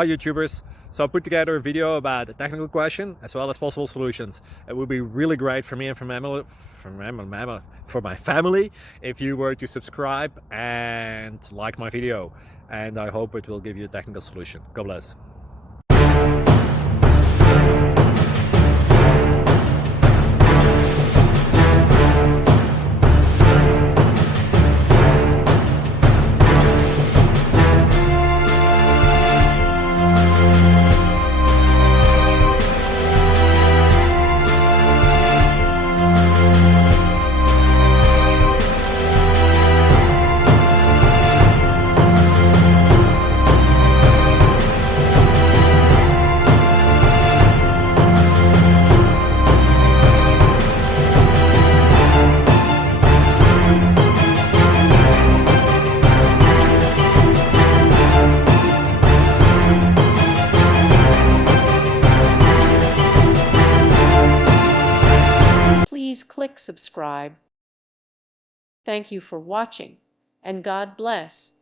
Hi YouTubers. So I put together a video about a technical question as well as possible solutions. It would be really great for me and for my family if you were to subscribe and like my video. And I hope it will give you a technical solution. God bless. Please click subscribe. Thank you for watching, and God bless.